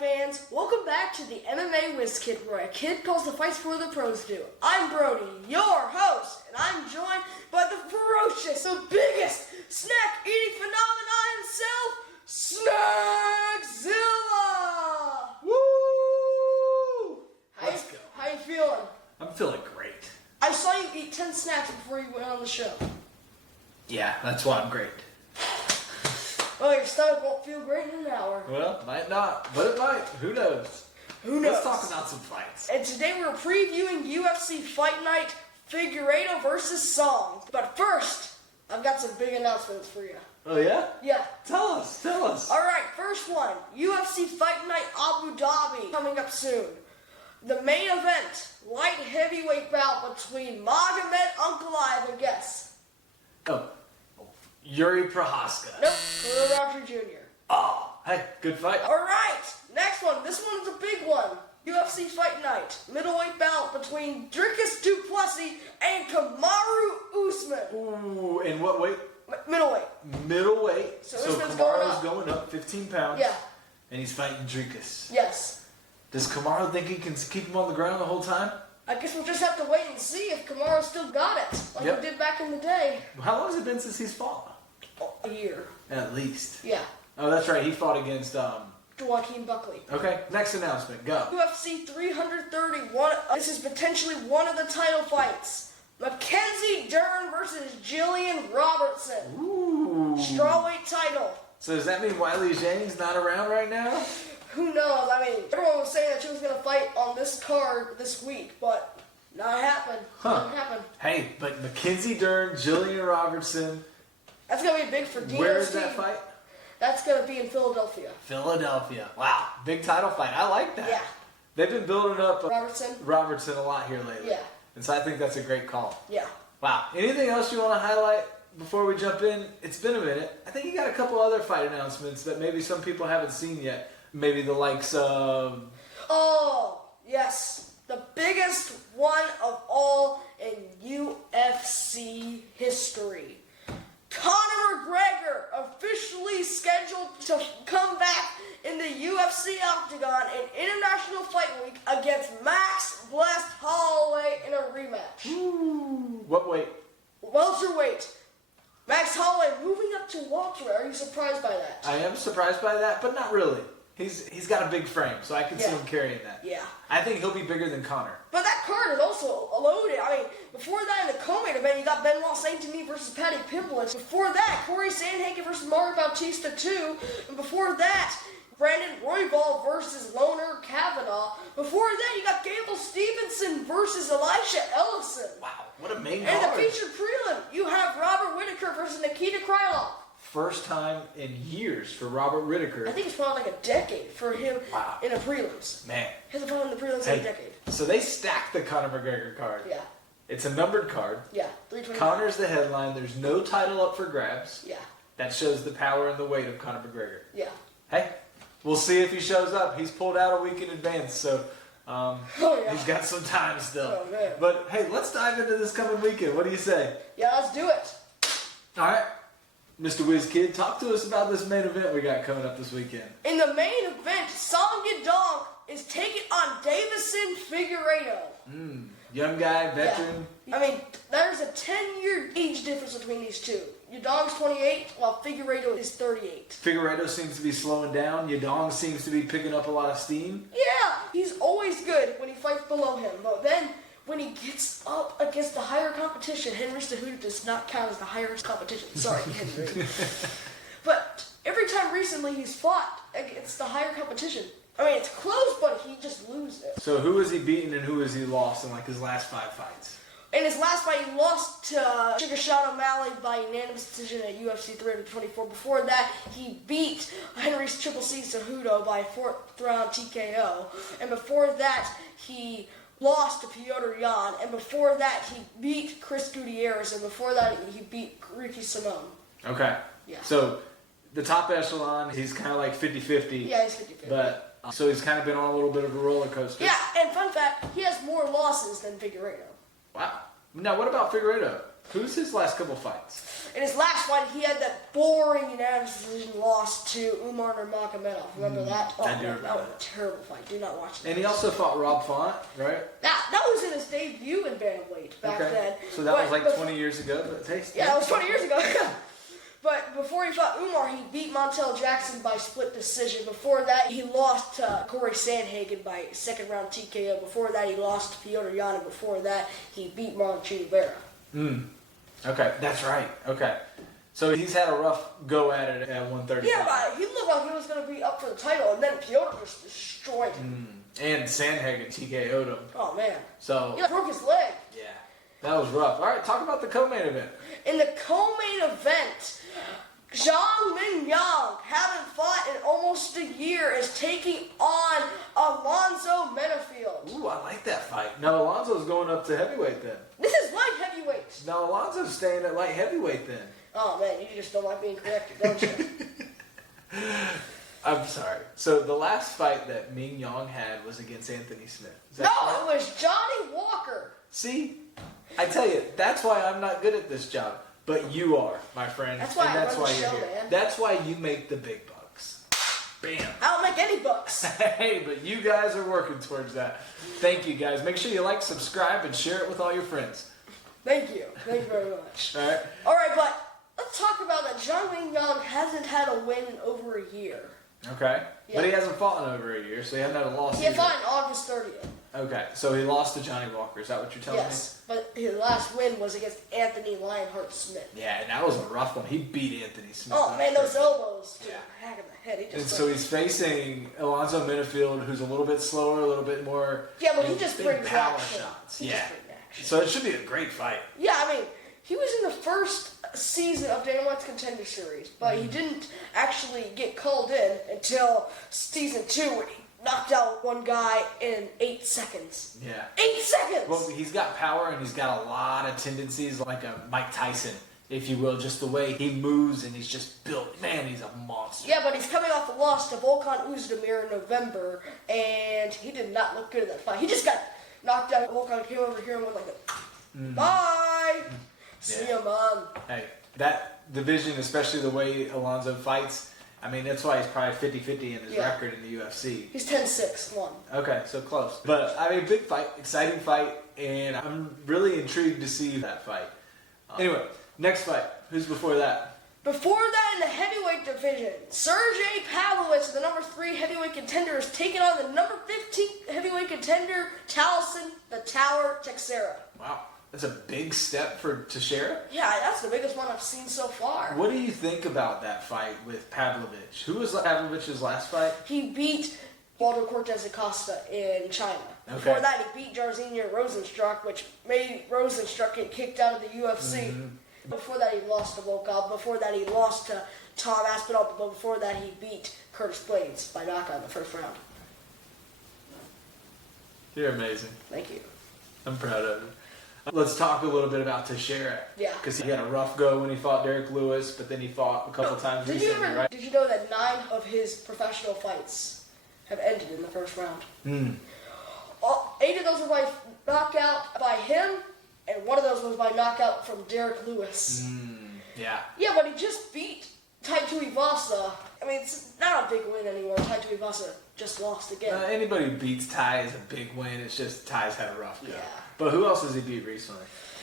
fans, welcome back to the MMA Wiz Kid, where a kid calls the fights before the pros do. I'm Brody, your host, and I'm joined by the ferocious, the biggest snack-eating phenomenon himself, Snackzilla! Woo! Let's go. How you feeling? I'm feeling great. I saw you eat 10 snacks before you went on the show. Yeah, that's why I'm great. Well, your stomach won't feel great in an hour. Well, might not, but it might. Who knows? Who knows? Let's talk about some fights. And today we're previewing UFC Fight Night, Figueiredo versus Song. But first, I've got some big announcements for you. Oh, yeah? Yeah. Tell us. All right, first one, UFC Fight Night Abu Dhabi, coming up soon. The main event, light heavyweight bout between Magomed Ankalaev and guess. Oh, Yuri Prohaska. Nope, Khalil Roger Jr. Oh, hey, good fight. All right, next one. This one's a big one. UFC Fight Night, middleweight bout between Dricus du Plessis and Kamaru Usman. Ooh, and what weight? Middleweight. Middleweight. So So Usman's Kamaru's going up 15 pounds. Yeah. And he's fighting Dricus. Yes. Does Kamaru think he can keep him on the ground the whole time? I guess we'll just have to wait and see if Kamaru still got it, like Yep. he did back in the day. How long has it been since he's fought? A year. At least. Yeah. Oh, that's right. He fought against, Joaquin Buckley. Okay, next announcement. Go. UFC 331. This is potentially one of the title fights. Mackenzie Dern versus Jillian Robertson. Ooh. Strawweight title. So does that mean Wiley Zhang's not around right now? Who knows? I mean, everyone was saying that she was going to fight on this card this week, but not happened. Not happened. Hey, but Mackenzie Dern, Jillian Robertson. That's going to be big for Dino's Where is team. that fight? That's going to be in Philadelphia. Philadelphia. Wow, big title fight. I like that. Yeah. They've been building up Robertson. a lot here lately. Yeah. And so I think that's a great call. Yeah. Wow. Anything else you want to highlight before we jump in? It's been a minute. I think you got a couple other fight announcements that maybe some people haven't seen yet. Maybe the likes of... Oh, yes. The biggest one of all in UFC history. Conor McGregor officially scheduled to come back in the UFC Octagon in International Fight Week against Max Blessed Holloway in a rematch. Ooh. What weight? Welterweight. Max Holloway moving up to welterweight. Are you surprised by that? I am surprised by that, but not really. He's got a big frame, so I can see him carrying that. Yeah. I think he'll be bigger than Conor. But that card is also loaded. I mean, before that in the co-main event, you got Benoit Saint-Denis versus Paddy Pimblett. Before that, Corey Sandhagen versus Mario Bautista 2. And before that, Brandon Royval versus Loner Kavanaugh. Before that, you got Gable Stevenson versus Elisha Ellison. Wow, what a main And card. the featured prelim, you have Robert Whittaker versus Nikita Krylov. First time in years for Robert Whittaker. I think it's probably like a decade for him in the prelims. Man. He hasn't fought in the prelims in a decade. So they stacked the Conor McGregor card. Yeah. It's a numbered card. Yeah, 325. Conor's the headline. There's no title up for grabs. Yeah. That shows the power and the weight of Conor McGregor. Yeah. Hey, we'll see if he shows up. He's pulled out a week in advance, so he's got some time still. Oh, man. But hey, let's dive into this coming weekend. What do you say? Yeah, let's do it. All right. Mr. Wiz Kid, talk to us about this main event we got coming up this weekend. In the main event, Song Yadong is taking on Deiveson Figueiredo. Young guy, veteran. Yeah. I mean, there's a 10-year age difference between these two. Yadong's 28, while Figueiredo is 38. Figueiredo seems to be slowing down. Yadong seems to be picking up a lot of steam. Yeah, he's always good when he fights below him, but then when he gets up against the higher competition, Henry Cejudo does not count as the higher competition. Sorry, Henry. But every time recently he's fought against the higher competition, I mean, it's close, but he just loses. So who has he beaten and who has he lost in like his last 5 fights? In his last fight, he lost to Sugar O'Malley by unanimous decision at UFC 324. Before that, he beat Henry Triple C Cejudo by 4th round TKO. And before that, he lost to Piotr Jan. And before that, he beat Chris Gutierrez. And before that, he beat Ricky Simone. Okay. Yeah. So the top echelon, he's kind of like 50-50. Yeah, he's 50-50. But so he's kind of been on a little bit of a roller coaster. Yeah, and fun fact, he has more losses than Figueiredo. Wow. Now, what about Figueiredo? Who's his last couple fights? In his last fight, he had that boring unanimous decision loss to Umar Nurmagomedov. Remember that? Oh, I do remember that was that. a terrible fight. Do not watch that. And he also fought Rob Font, right? That was in his debut in bantamweight back then. So that was like 20 years ago. But yeah, that was 20 years ago. But before he fought Umar, he beat Montel Jackson by split decision. Before that, he lost to Corey Sandhagen by second round TKO. Before that, he lost to Piotr Yan. And before that, he beat Marlon Chidubera. Okay, that's right. Okay. So he's had a rough go at it at 135. Yeah, but he looked like he was going to be up for the title, and then Piotr just destroyed him. And Sandhagen TKO'd him. Oh, man. So He broke his leg. yeah, that was rough. All right, talk about the co-main event. In the co-main event, Zhang Mingyang, haven't fought in almost a year, is taking on Alonzo Menafield. Ooh, I like that fight. Now Alonzo's going up to heavyweight then. This is light heavyweight. Now Alonzo's staying at light heavyweight then. Oh, man, you just don't like being corrected, don't you? I'm sorry. So the last fight that Ming Yang had was against Anthony Smith. Is that No, correct? it was Johnny Walker. See, I tell you, that's why I'm not good at this job. But you are, my friend. That's why and I that's run why the you're show, here. man. That's why you make the big bucks. Bam. I don't make any bucks. Hey, but you guys are working towards that. Thank you, guys. Make sure you like, subscribe, and share it with all your friends. Thank you. Thank you very much. All right? All right, but let's talk about that. Zhang Mingyang hasn't had a win in over a year. Okay. Yeah. But he hasn't fought in over a year, so he hasn't had a loss He had either. fought on August 30th. Okay, so he lost to Johnny Walker. Is that what you're telling Yes, but his last win was against Anthony Lionheart Smith. me? Yeah, and that was a rough one. He beat Anthony Smith. Oh, up man, those there. elbows to Yeah. the back of the head. He And just so he's facing Alonzo Menafield, who's a little bit slower, a little bit more. yeah, but he you know, just big brings power action. shots. He Yeah. just brings action. So it should be a great fight. Yeah, I mean, he was in the first season of Dana White's Contender Series, but he didn't actually get called in until season 2 when he knocked out one guy in 8 seconds. Yeah. 8 seconds! Well, he's got power and he's got a lot of tendencies like a Mike Tyson, if you will, just the way he moves and he's just built. Man, he's a monster. Yeah, but he's coming off the loss to Volkan Oezdemir in November, and he did not look good in that fight. He just got knocked out. Volkan came over here and went like, bye! See ya, Mom. Hey, that division, especially the way Alonzo fights, I mean, that's why he's probably 50-50 in his Yeah. record in the UFC. He's 10-6, 1. Okay, so close. But, I mean, big fight, exciting fight, and I'm really intrigued to see that fight. Anyway, next fight. Who's before that? Before that, in the heavyweight division, Sergey Pavlovich, the number 3 heavyweight contender, is taking on the number 15 heavyweight contender, Taliesin the Tower Teixeira. Wow, that's a big step for Teixeira. Yeah, that's the biggest one I've seen so far. What do you think about that fight with Pavlovich? Who was Pavlovich's last fight? He beat Waldo Cortez Acosta in China. Okay. Before that, he beat Jairzinho Rosenstruck, which made Rosenstruck get kicked out of the UFC. Before that, he lost to Volkov. Before that, he lost to Tom Aspinall. But before that, he beat Curtis Blades by knockout in the first round. You're amazing. Thank you. I'm proud of you. Let's talk a little bit about Teixeira. Yeah. Because he had a rough go when he fought Derek Lewis, but then he fought a couple times Did you recently, right? Did you know that 9 of his professional fights have ended in the first round? 8 of those were by knockout by him, and 1 of those was by knockout from Derek Lewis. Yeah. Yeah, but he just beat Taito Ivasa. I mean, it's not a big win anymore. Taito Ivasa just lost again. Anybody who beats Ty is a big win. It's just Ty's had a rough go. Yeah. But who else has he beat recently?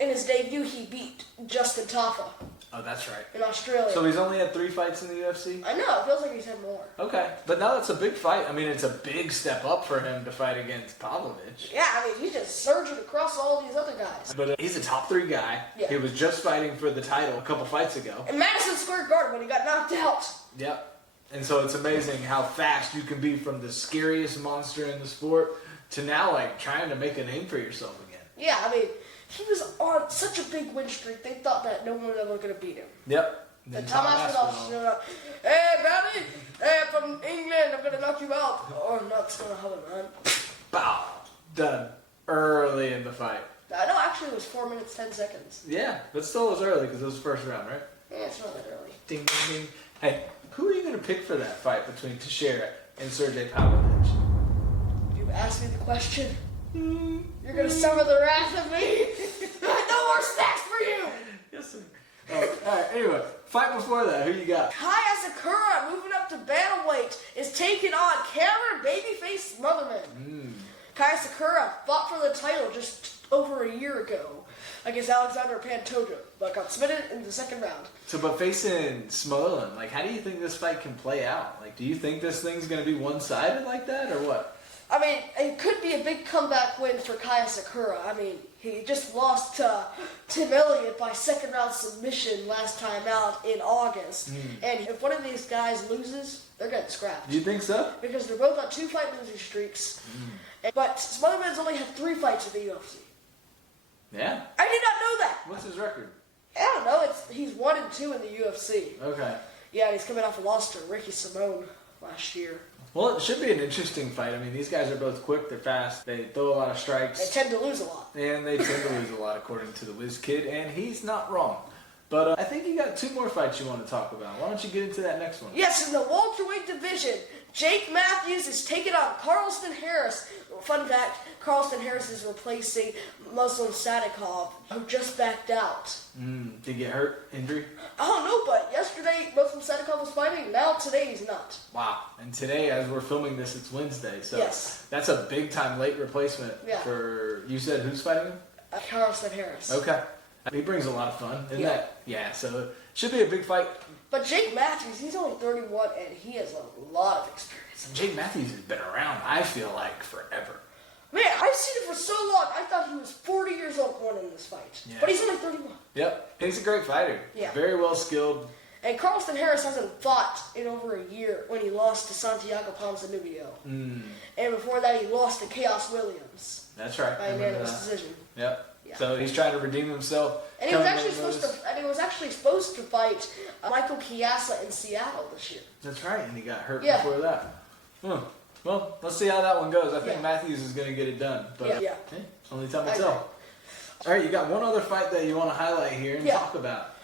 In his debut, he beat Justin Taffa Oh, that's right. in Australia. So he's only had 3 fights in the UFC? I know, it feels like he's had more. Okay. But now that's a big fight. I mean, it's a big step up for him to fight against Pavlovich. Yeah, I mean, he's just surging across all these other guys. But he's a top 3 guy. Yeah. He was just fighting for the title a couple fights ago. In Madison Square Garden, when he got knocked out. Yep. And so it's amazing how fast you can be from the scariest monster in the sport to now, like, trying to make a name for yourself again. Yeah, I mean, he was on such a big win streak, they thought that no one was ever going to beat him. Yep. And Tom Aspinall showed up. Hey, Bobby! Hey, I'm from England. I'm going to knock you out. Oh, no, it's going to happen, man. Bow. Done. Early in the fight. I know, actually, it was 4 minutes, 10 seconds. Yeah, but still it was early because it was the first round, right? Yeah, it's not that early. Ding, ding, ding. Hey, who are you going to pick for that fight between Teixeira and Sergey Pavlovich? You asked me the question. You're going to suffer the wrath of me. No more snacks for you! Kissing. Oh, all right. Anyway, fight before that. Who you got? Kaya Sakura, moving up to Bantamweight, is taking on Cameron Babyface Smotherman. Kaya Sakura fought for the title just over a year ago against Alexander Pantoja, but got submitted in the second round. So, but facing Smotherman, like, how do you think this fight can play out? Like, do you think this thing's going to be one-sided like that, or what? I mean, it could be a big comeback win for Kaya Sakura. I mean, he just lost to Tim Elliott by second round submission last time out in August. And if one of these guys loses, they're getting scrapped. Do you think so? Because they're both on 2 fight losing streaks. But Smotherman's only had 3 fights in the UFC. Yeah. I did not know that. What's his record? I don't know. He's 1-2 in the UFC. Okay. Yeah, and he's coming off a loss to Ricky Simone last year. Well, it should be an interesting fight. I mean, these guys are both quick, they're fast, they throw a lot of strikes. They tend to lose a lot. And they tend to lose a lot, according to the Wiz Kid, and he's not wrong. But I think you got 2 more fights you want to talk about. Why don't you get into that next one? Yes, in the welterweight division, Jake Matthews is taking on Carlston Harris. Fun fact, Carlston Harris is replacing Muslim Sadikov, who just backed out. Did he get hurt? Injury? I don't know, but yesterday Muslim Sadikov was fighting. Now today he's not. Wow. And today, as we're filming this, it's Wednesday. So yes. That's a big-time late replacement for, you said who's fighting him? Carlston Harris. Okay. He brings a lot of fun. So it should be a big fight. But Jake Matthews, he's only 31, and he has a lot of experience. Jake Matthews has been around, I feel like, forever. Man, I've seen him for so long. I thought he was 40 years old going in this fight. Yeah. But he's only 31. Yep. He's a great fighter. Yeah. Very well skilled. And Carlston Harris hasn't fought in over a year when he lost to Santiago Ponzinibbio. And before that, he lost to Chaos Williams. That's right. By unanimous decision. Yep. Yeah. So he's trying to redeem himself. And he was actually supposed to fight Michael Chiesa in Seattle this year. That's right, and he got hurt before that. Well, let's see how that one goes. I think Matthews is going to get it done. But hey, only time will tell. All right, you got one other fight that you want to highlight here and talk about.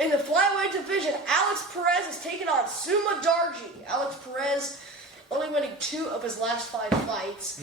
In the flyweight division, Alex Perez is taking on Suma Darji. Alex Perez only winning 2 of his last 5 fights.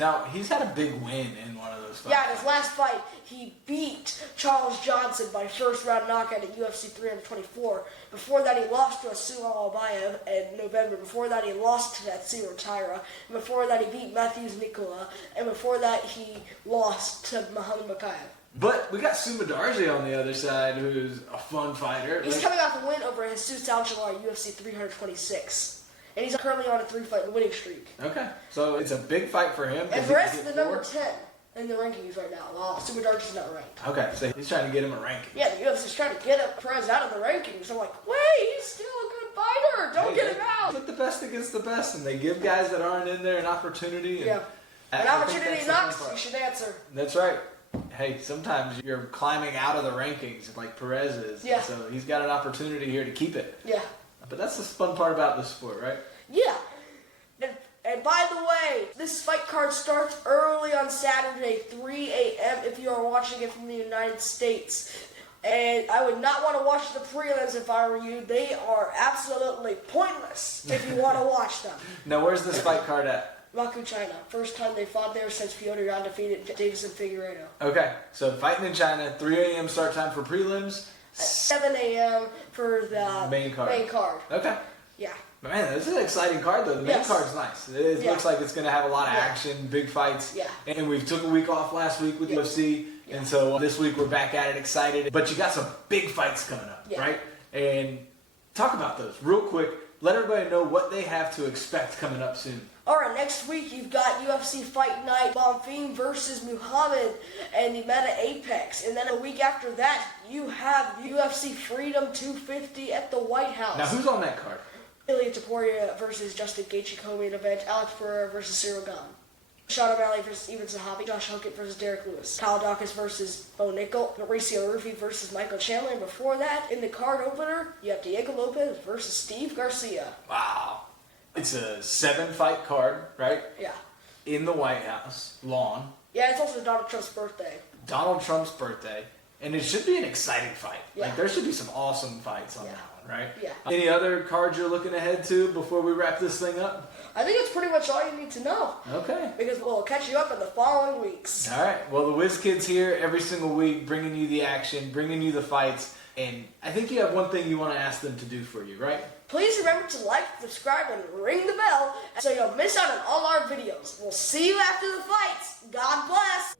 Now, he's had a big win in one of those fights. Yeah, in his last fight, he beat Charles Johnson by first round knockout at UFC 324. Before that, he lost to Asuma Albayev in November. Before that, he lost to Natsiro Taira. And before that, he beat Matthews Nicola. And before that, he lost to Muhammad Macau. But we got Suma Darji on the other side, who's a fun fighter. He's coming off a win over Jesus Alchala at UFC 326. And he's currently on a 3-fight winning streak. Okay. So it's a big fight for him. And Perez is the number 10 in the rankings right now. Well, Suma Darji's not ranked. Okay, so he's trying to get him a ranking. Yeah, the UFC's trying to get Perez out of the rankings. I'm like, wait, he's still a good fighter. Don't get him out. Put the best against the best, and they give guys that aren't in there an opportunity. And An opportunity knocks, you should answer. That's right. Hey, sometimes you're climbing out of the rankings like Perez is. Yeah. So he's got an opportunity here to keep it. Yeah. But that's the fun part about this sport, right? Yeah. And by the way, this fight card starts early on Saturday, 3 a.m. if you are watching it from the United States. And I would not want to watch the prelims if I were you. They are absolutely pointless if you want to watch them. Now, where's this fight card at? Macau, China. First time they fought there since Piotr Jan defeated Deiveson Figueiredo. Okay, so fighting in China, 3 a.m. start time for prelims. 7 a.m. for the main card. Okay. Yeah. Man, this is an exciting card, though. The main card's nice. It looks like it's going to have a lot of action, big fights. Yeah. And we took a week off last week with UFC, and so this week we're back at it, excited. But you got some big fights coming up, right? And talk about those real quick. Let everybody know what they have to expect coming up soon. All right, next week you've got UFC Fight Night, Bonfim versus Muhammad, and the Meta Apex. And then a week after that, you have UFC Freedom 250 at the White House. Now, who's on that card? Ilya Topuria versus Justin Gaethje co-main event. Alex Pereira versus Cyril Gane. Sean O'Malley versus Eben Zahabi. Josh Huckett versus Derek Lewis. Kyle Dawkins versus Bo Nickel. Mauricio Rufi versus Michael Chandler. And before that, in the card opener, you have Diego Lopez versus Steve Garcia. Wow. It's a 7-fight card, right? Yeah. In the White House lawn. Yeah, it's also Donald Trump's birthday. Donald Trump's birthday. And it should be an exciting fight. Yeah. Like, there should be some awesome fights on that one. right? Yeah. Any other cards you're looking ahead to before we wrap this thing up? I think it's pretty much all you need to know. Okay. Because we'll catch you up in the following weeks. All right. Well, the Wiz Kid's here every single week, bringing you the action, bringing you the fights. And I think you have one thing you want to ask them to do for you, right? Please remember to like, subscribe, and ring the bell so you don't miss out on all our videos. We'll see you after the fights. God bless.